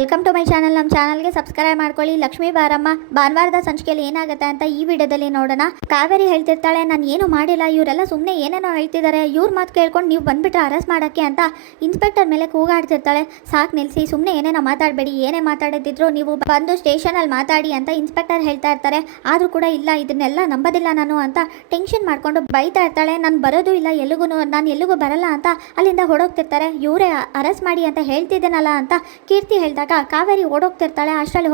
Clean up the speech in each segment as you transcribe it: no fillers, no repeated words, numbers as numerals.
Welcome to my channel. ನಮ್ಮ ಚಾನಲ್ಗೆ subscribe ಮಾಡ್ಕೊಳ್ಳಿ. ಲಕ್ಷ್ಮೀ ಬಾರಮ್ಮ ಭಾನುವಾರದ ಸಂಚಿಕೆಯಲ್ಲಿ ಏನಾಗುತ್ತೆ ಅಂತ ಈ ವಿಡಿಯೋದಲ್ಲಿ ನೋಡೋಣ. ಕಾವೇರಿ ಹೇಳ್ತಿರ್ತಾಳೆ, ನಾನು ಏನು ಮಾಡಿಲ್ಲ, ಇವರೆಲ್ಲ ಸುಮ್ಮನೆ ಏನೇನೋ ಹೇಳ್ತಿದ್ದಾರೆ, ಇವ್ರ ಮಾತು ಕೇಳ್ಕೊಂಡು ನೀವು ಬಂದ್ಬಿಟ್ರೆ ಅರೆಸ್ಟ್ ಮಾಡೋಕ್ಕೆ ಅಂತ ಇನ್ಸ್ಪೆಕ್ಟರ್ ಮೇಲೆ ಕೂಗಾಡ್ತಿರ್ತಾಳೆ. ಸಾಕು ನಿಲ್ಲಿಸಿ, ಸುಮ್ಮನೆ ಏನೇನೋ ಮಾತಾಡಬೇಡಿ, ಏನೇ ಮಾತಾಡಿದ್ರು ನೀವು ಬಂದು ಸ್ಟೇಷನಲ್ಲಿ ಮಾತಾಡಿ ಅಂತ ಇನ್ಸ್ಪೆಕ್ಟರ್ ಹೇಳ್ತಾ ಇರ್ತಾರೆ. ಆದರೂ ಕೂಡ ಇಲ್ಲ, ಇದನ್ನೆಲ್ಲ ನಂಬೋದಿಲ್ಲ ನಾನು ಅಂತ ಟೆನ್ಷನ್ ಮಾಡ್ಕೊಂಡು ಬೈತಾ ಇರ್ತಾಳೆ. ನಾನು ಬರೋದು ಇಲ್ಲ ಎಲ್ಲಿಗೂ, ನಾನು ಎಲ್ಲಿಗೂ ಬರಲ್ಲ ಅಂತ ಅಲ್ಲಿಂದ ಹೊಡೋಗ್ತಿರ್ತಾರೆ. ಇವರೇ ಅರೆಸ್ಟ್ ಮಾಡಿ ಅಂತ ಹೇಳ್ತಿದ್ದೇನಲ್ಲ ಅಂತ ಕೀರ್ತಿ ಹೇಳಿದಾಗ ಕಾವೇರಿ ಓಡೋಗ್ತಿರ್ತಾಳೆ. ಅಷ್ಟರಲ್ಲಿ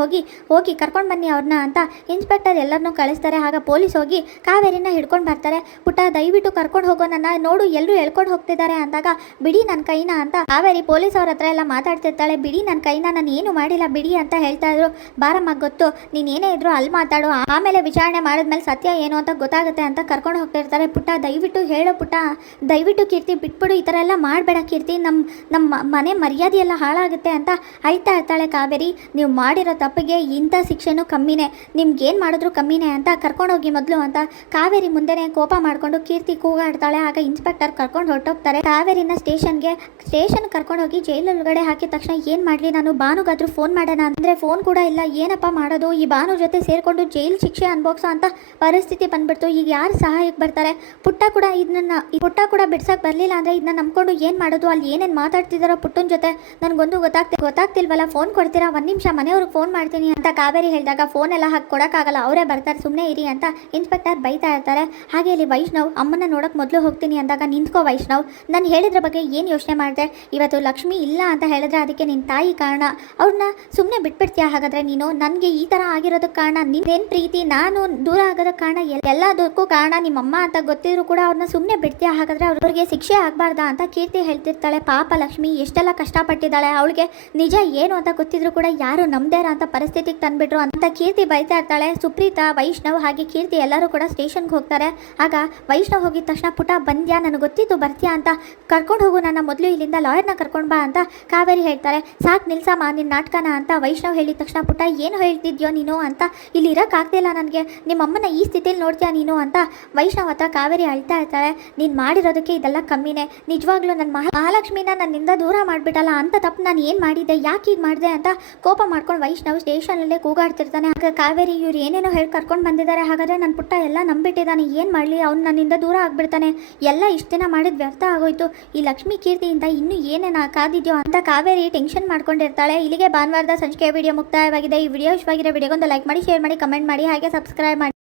ಹೋಗಿ ಕರ್ಕೊಂಡು ಬನ್ನಿ ಅವ್ರನ್ನ ಅಂತ ಇನ್ಸ್ಪೆಕ್ಟರ್ ಎಲ್ಲರನ್ನೂ ಕಳಿಸ್ತಾರೆ. ಆಗ ಪೊಲೀಸ್ ಹೋಗಿ ಕಾವೇರಿನ ಹಿಡ್ಕೊಂಡು ಬರ್ತಾರೆ. ಪುಟ್ಟ ದಯವಿಟ್ಟು ಕರ್ಕೊಂಡು ಹೋಗೋ, ನನ್ನ ನೋಡು ಎಲ್ಲರೂ ಹೇಳ್ಕೊಂಡು ಹೋಗ್ತಿದ್ದಾರೆ ಅಂದಾಗ ಬಿಡಿ ನನ್ನ ಕೈನ ಅಂತ ಕಾವೇರಿ ಪೊಲೀಸ್ ಅವ್ರ ಹತ್ರ ಎಲ್ಲ ಮಾತಾಡ್ತಿರ್ತಾಳೆ. ಬಿಡಿ ನನ್ನ ಕೈನ, ನಾನು ಏನು ಮಾಡಿಲ್ಲ ಬಿಡಿ ಅಂತ ಹೇಳ್ತಾ ಇದ್ರು. ಬಾರಮ್ಮ ಗೊತ್ತು, ನೀನು ಏನೇ ಇದ್ರು ಅಲ್ಲಿ ಮಾತಾಡು, ಆಮೇಲೆ ವಿಚಾರಣೆ ಮಾಡಿದ್ಮೇಲೆ ಸತ್ಯ ಏನು ಅಂತ ಗೊತ್ತಾಗುತ್ತೆ ಅಂತ ಕರ್ಕೊಂಡು ಹೋಗ್ತಿರ್ತಾರೆ. ಪುಟ್ಟ ದಯವಿಟ್ಟು ಹೇಳೋ ಪುಟ್ಟ, ದಯವಿಟ್ಟು ಕೀರ್ತಿ ಬಿಟ್ಬಿಡು, ಈ ಥರ ಎಲ್ಲ ಮಾಡಬೇಡ ಕೀರ್ತಿ, ನಮ್ಮ ಮನೆ ಮರ್ಯಾದೆ ಎಲ್ಲ ಹಾಳಾಗುತ್ತೆ ಅಂತ ಅಳ್ತಾ ಇರ್ತಾಳೆ ಕಾವೇರಿ. ನೀವು ಮಾಡಿರೋ ತಪ್ಪಿಗೆ ಇಂಥ ಶಿಕ್ಷೆನೂ ಕಮ್ಮಿನೇ, ನಿಮ್ಗೇನು ಮಾಡಿದ್ರು ಕಮ್ಮಿನೇ ಅಂತ ಕರ್ಕೊಂಡೋಗಿ ಮೊದಲು ಅಂತ ಕಾವೇರಿ ಮುಂದೆನೇ ಕೋಪ ಮಾಡಿಕೊಂಡು ಕೀರ್ತಿ ಕೂಗಾಡ್ತಾಳೆ. ಆಗ ಇನ್ಸ್ಪೆಕ್ಟರ್ ಕರ್ಕೊಂಡು ಹೊರಟೋಗ್ತಾರೆ ಕಾವೇರಿನ ಸ್ಟೇಷನ್ ಕರ್ಕೊಂಡೋಗಿ ಜೈಲೊಳಗಡೆ ಹಾಕಿದ ತಕ್ಷಣ ಏನು ಮಾಡಲಿ, ನಾನು ಭಾನುಗಾದ್ರೂ ಫೋನ್ ಮಾಡೋಣ ಅಂದರೆ ಫೋನ್ ಕೂಡ ಇಲ್ಲ, ಏನಪ್ಪ ಮಾಡೋದು, ಈ ಭಾನು ಜೊತೆ ಸೇರಿಕೊಂಡು ಜೈಲು ಶಿಕ್ಷೆ ಅನ್ಭೋಗ್ಸೋ ಅಂತ ಪರಿಸ್ಥಿತಿ ಬಂದ್ಬಿಡ್ತು. ಈಗ ಯಾರು ಸಹಾಯಕ್ಕೆ ಬರ್ತಾರೆ? ಪುಟ್ಟ ಕೂಡ ಬಿಡ್ಸಕ್ಕೆ ಬರಲಿಲ್ಲ ಅಂದರೆ ಇದನ್ನ ನಂಬ್ಕೊಂಡು ಏನು ಮಾಡೋದು? ಅಲ್ಲಿ ಏನೇನು ಮಾತಾಡ್ತಿದ್ದಾರೋ ಪುಟ್ಟನ ಜೊತೆ ನನಗೊಂದು ಗೊತ್ತಾಗ್ತಿಲ್ವಲ್ಲ, ಫೋನ್ ಕೊಡ್ತೀರಾ? ಒಂದು ನಿಮಿಷ ಮನೆಯವ್ರಿಗೆ ಫೋನ್ ಮಾಡ್ತೀನಿ ಅಂತ ಕಾವೇರಿ ಹೇಳಿದಾಗ ಫೋನ್ ಎಲ್ಲ ಹಾಕಿ ಕೊಡೋಕ್ಕಾಗಲ್ಲ, ಅವರೇ ಬರ್ತಾರೆ, ಸುಮ್ಮನೆ ಇರಿ ಅಂತ ಇನ್ಸ್ಪೆಕ್ಟರ್ ಬೈತಾ ಇರ್ತಾರೆ. ಹಾಗೆ ಇಲ್ಲಿ ವೈಷ್ಣವ್ ಅಮ್ಮನ ನೋಡೋಕೆ ಮೊದಲು ಹೋಗ್ತೀನಿ ಅಂದಾಗ ನಿಂತ್ಕೋ ವೈಷ್ಣವ್, ನಾನು ಹೇಳಿದ್ರ ಬಗ್ಗೆ ಏನು ಯೋಚನೆ ಮಾಡಿದೆ? ಇವತ್ತು ಲಕ್ಷ್ಮಿ ಇಲ್ಲ ಅಂತ ಹೇಳಿದ್ರೆ ಅದಕ್ಕೆ ನಿನ್ನ ತಾಯಿ ಕಾರಣ, ಅವ್ರನ್ನ ಸುಮ್ಮನೆ ಬಿಟ್ಬಿಡ್ತೀಯ? ಹಾಗಾದರೆ ನೀನು ನನಗೆ ಈ ಥರ ಆಗಿರೋದಕ್ಕೆ ಕಾರಣ ನಿನ್ನೇನು ಪ್ರೀತಿ, ನಾನು ದೂರ ಆಗೋದಕ್ಕೆ ಕಾರಣ, ಎಲ್ಲದಕ್ಕೂ ಕಾರಣ ನಿಮ್ಮಮ್ಮ ಅಂತ ಗೊತ್ತಿದ್ರು ಕೂಡ ಅವ್ರನ್ನ ಸುಮ್ಮನೆ ಬಿಡ್ತೀಯ? ಹಾಗಾದರೆ ಅವ್ರಿಗೆ ಶಿಕ್ಷೆ ಆಗಬಾರ್ದಾ ಅಂತ ಕೀರ್ತಿ ಹೇಳ್ತಿರ್ತಾಳೆ. ಪಾಪ ಲಕ್ಷ್ಮಿ ಎಷ್ಟೆಲ್ಲ ಕಷ್ಟಪಟ್ಟಿದ್ದಾಳೆ, ಅವಳಿಗೆ ನಿಜ ಏನು ಅಂತ ಗೊತ್ತಿದ್ರು ಕೂಡ ಯಾರು ನಂಬ್ದೇರ ಅಂತ ಪರಿಸ್ಥಿತಿಗೆ ತಂದ್ಬಿಟ್ರು ಅಂತ ಕೀರ್ತಿ ಬೈತಾ ಇರ್ತಾಳೆ. ಸುಪ್ರೀತಾ, ವೈಷ್ಣವ್ ಹಾಗೆ ಕೀರ್ತಿ ಎಲ್ಲರೂ ಕೂಡ ಸ್ಟೇಷನ್ಗೆ ಹೋಗ್ತಾರೆ. ಆಗ ವೈಷ್ಣವ್ ಹೋಗಿದ ತಕ್ಷಣ ಪುಟ ಬಂದ್ಯಾ, ನನಗೆ ಗೊತ್ತಿತ್ತು ಬರ್ತೀಯಾ ಅಂತ, ಕರ್ಕೊಂಡು ಹೋಗು ನನ್ನ ಮೊದಲು ಇಲ್ಲಿಂದ, ಲಾಯರ್ನ ಕರ್ಕೊಂಡು ಬಾ ಅಂತ ಕಾವೇರಿ ಹೇಳ್ತಾರೆ. ಸಾಕು ನಿಲ್ಸಮ್ಮ ನಿನ್ನ ನಾಟಕನ ಅಂತ ವೈಷ್ಣವ್ ಹೇಳಿದ ತಕ್ಷಣ ಪುಟ ಏನು ಹೇಳ್ತಿದ್ಯೋ ನೀನು ಅಂತ, ಇಲ್ಲಿ ಇರೋಕ್ಕಾಗ್ತಿಲ್ಲ ನನಗೆ, ನಿಮ್ಮಮ್ಮನ ಈ ಸ್ಥಿತಿಯಲ್ಲಿ ನೋಡ್ತೀಯಾ ನೀನು ಅಂತ ವೈಷ್ಣವ್ ಹತ್ರ ಕಾವೇರಿ ಅಳ್ತಾ ಇರ್ತಾಳೆ. ನೀನು ಮಾಡಿರೋದಕ್ಕೆ ಇದೆಲ್ಲ ಕಮ್ಮಿನೇ, ನಿಜವಾಗ್ಲೂ ನನ್ನ ಮಹಾಲಕ್ಷ್ಮಿನ ನನ್ನಿಂದ ದೂರ ಮಾಡಿಬಿಟ್ಟಲ್ಲ, ಅಂತ ತಪ್ಪು ನಾನು ಏನು ಮಾಡಿದ್ದೆ, ಯಾಕೆ ಹೀಗೆ ಮಾಡಿದೆ ಅಂತ ಕೋಪ ಮಾಡ್ಕೊಂಡು ವೈಷ್ಣವ್ ಸ್ಟೇಷನಲ್ಲೇ ಕೂಗಾಡ್ತಿರ್ತಾನೆ. ಆಗ ಕಾವೇರಿ ಇವ್ರು ಏನೇನೋ ಹೇಳಿ ಕರ್ಕೊಂಡು ಬಂದಿದ್ದಾರೆ, ಹಾಗಾದರೆ ನನ್ನ ಪುಟ್ಟ ಎಲ್ಲ ನಂಬಿಟ್ಟಿದ್ದಾನೆ, ಏನು ಮಾಡಲಿ, ಅವ್ನು ನನ್ನಿಂದ ದೂರ ಆಗಿಬಿಡ್ತಾನೆ, ಎಲ್ಲ ಇಷ್ಟು ದಿನ ಮಾಡಿದ ವ್ಯರ್ಥ ಆಗೋಯ್ತು, ಈ ಲಕ್ಷ್ಮೀ ಕೀರ್ತಿಯಿಂದ ಇನ್ನೂ ಏನೇನು ಕಾದಿದ್ಯೋ ಅಂತ ಕಾವೇರಿ ಟೆನ್ಷನ್ ಮಾಡ್ಕೊಂಡಿರ್ತಾಳೆ. ಇಲ್ಲಿಗೆ ಭಾನುವಾರದ ಸಂಚಿಕೆ ವಿಡಿಯೋ ಮುಕ್ತಾಯವಾಗಿದೆ. ಈ ವಿಡಿಯೋ ಇಷ್ಟವಾಗಿರೋ ವಿಡಿಯೋಗೊಂದು ಲೈಕ್ ಮಾಡಿ, ಶೇರ್ ಮಾಡಿ, ಕಮೆಂಟ್ ಮಾಡಿ, ಹಾಗೆ ಸಬ್ಸ್ಕ್ರೈಬ್ ಮಾಡಿ.